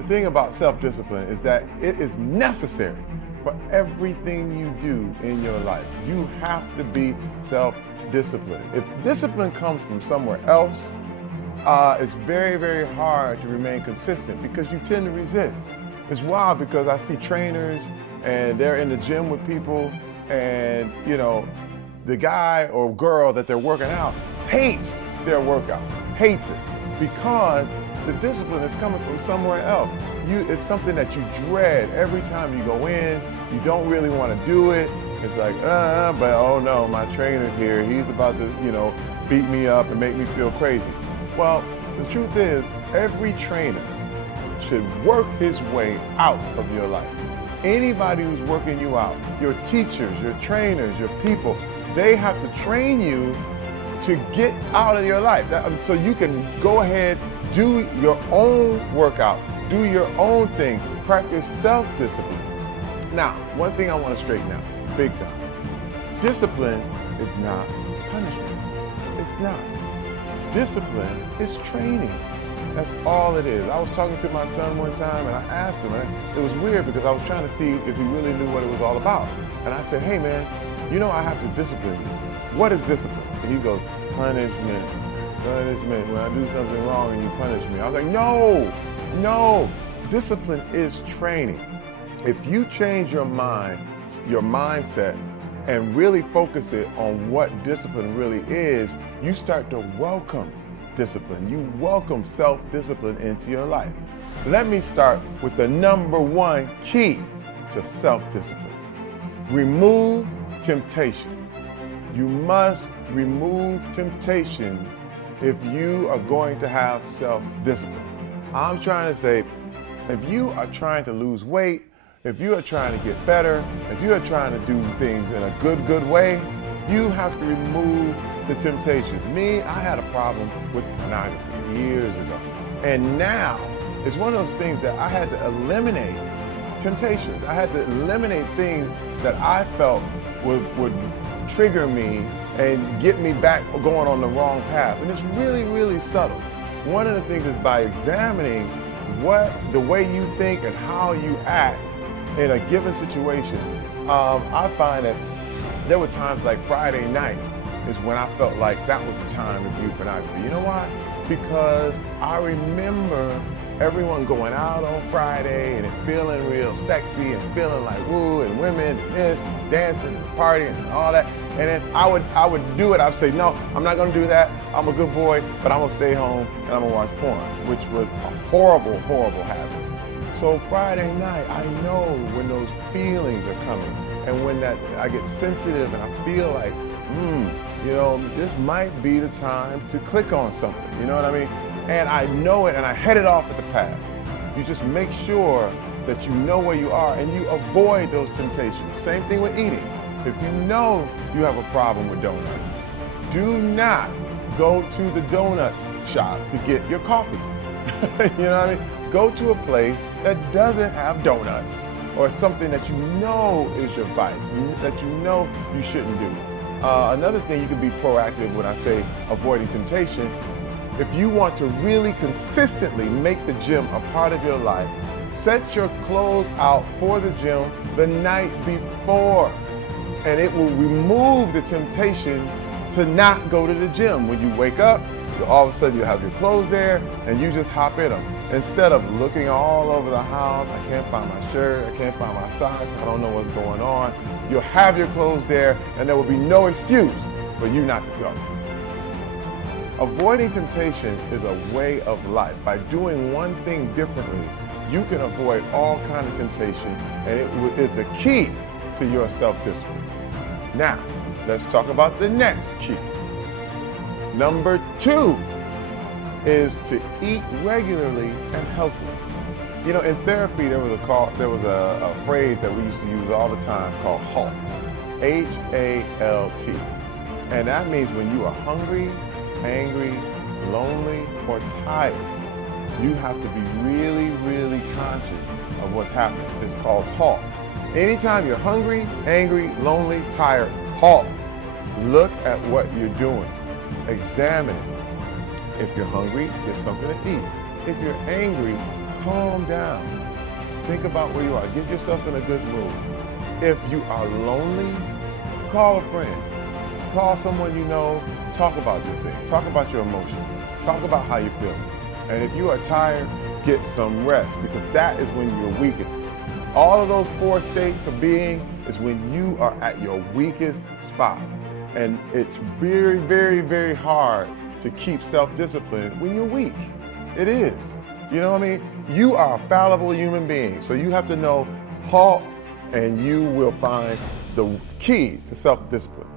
the thing about self-discipline is that it is necessary for everything you do in your life. You have to be self-disciplined. If discipline comes from somewhere else, it's very, very hard to remain consistent because you tend to resist. It's wild because I see trainers and they're in the gym with people, and the guy or girl that they're working out hates their workout, hates it, because the discipline is coming from somewhere else. It's something that you dread every time you go in. You don't really want to do it. It's like, but oh no, my trainer's here. He's about to, beat me up and make me feel crazy. Well, the truth is, every trainer should work his way out of your life. Anybody who's working you out, your teachers, your trainers, your people, they have to train you to get out of your life. So you can go ahead, do your own workout, do your own thing, practice self-discipline. Now, one thing I want to straighten out, big time. Discipline is not punishment. It's not. Discipline is training. That's all it is. I was talking to my son one time and I asked him, and it was weird because I was trying to see if he really knew what it was all about. And I said, hey man, I have to discipline you. What is discipline? And he goes, punishment. When I do something wrong and you punish me. I was like, no. Discipline is training. If you change your mind, your mindset, and really focus it on what discipline really is, you start to welcome discipline. You welcome self-discipline into your life. Let me start with the number one key to self-discipline. Remove temptation. You must remove temptation if you are going to have self-discipline. I'm trying to say, if you are trying to lose weight, if you are trying to get better, if you are trying to do things in a good way, you have to remove the temptations. Me, I had a problem with pornography years ago. And now, it's one of those things that I had to eliminate temptations. I had to eliminate things that I felt would trigger me and get me back going on the wrong path. And it's really, really subtle. One of the things is by examining the way you think and how you act in a given situation. I find that there were times like Friday night is when I felt like that was the time to view pornography. You know why? Because I remember everyone going out on Friday and it feeling real sexy and feeling like woo, and women and this and dancing and partying and all that. And then I would do it. I'd say, no, I'm not gonna do that. I'm a good boy, but I'm gonna stay home and I'm gonna watch porn, which was a horrible, horrible habit. So Friday night, I know when those feelings are coming and when I get sensitive and I feel like, this might be the time to click on something, you know what I mean? And I know it and I head it off at the path. You just make sure that you know where you are and you avoid those temptations. Same thing with eating. If you know you have a problem with donuts, do not go to the donut shop to get your coffee. You know what I mean? Go to a place that doesn't have donuts or something that you know is your vice, that you know you shouldn't do. Another thing, you can be proactive when I say avoiding temptation. If you want to really consistently make the gym a part of your life, set your clothes out for the gym the night before, and it will remove the temptation to not go to the gym. When you wake up, all of a sudden you have your clothes there and you just hop in them. Instead of looking all over the house, I can't find my shirt, I can't find my socks, I don't know what's going on. You'll have your clothes there and there will be no excuse for you not to go. Avoiding temptation is a way of life. By doing one thing differently, you can avoid all kinds of temptation, and it is the key to your self-discipline. Now, let's talk about the next key. Number 2 is to eat regularly and healthy. In therapy, there was a phrase that we used to use all the time called HALT, H-A-L-T. And that means when you are hungry, angry, lonely, or tired, you have to be really, really conscious of what's happening. It's called HALT. Anytime you're hungry, angry, lonely, tired, HALT. Look at what you're doing. Examine it. If you're hungry, get something to eat. If you're angry, calm down. Think about where you are. Get yourself in a good mood. If you are lonely, call a friend. Call someone you know. Talk about this thing. Talk about your emotions. Talk about how you feel. And if you are tired, get some rest, because that is when you're weakest. All of those 4 states of being is when you are at your weakest spot. And it's very, very, very hard to keep self-discipline when you're weak. It is. You know what I mean? You are a fallible human being, so you have to know halt, and you will find the key to self-discipline.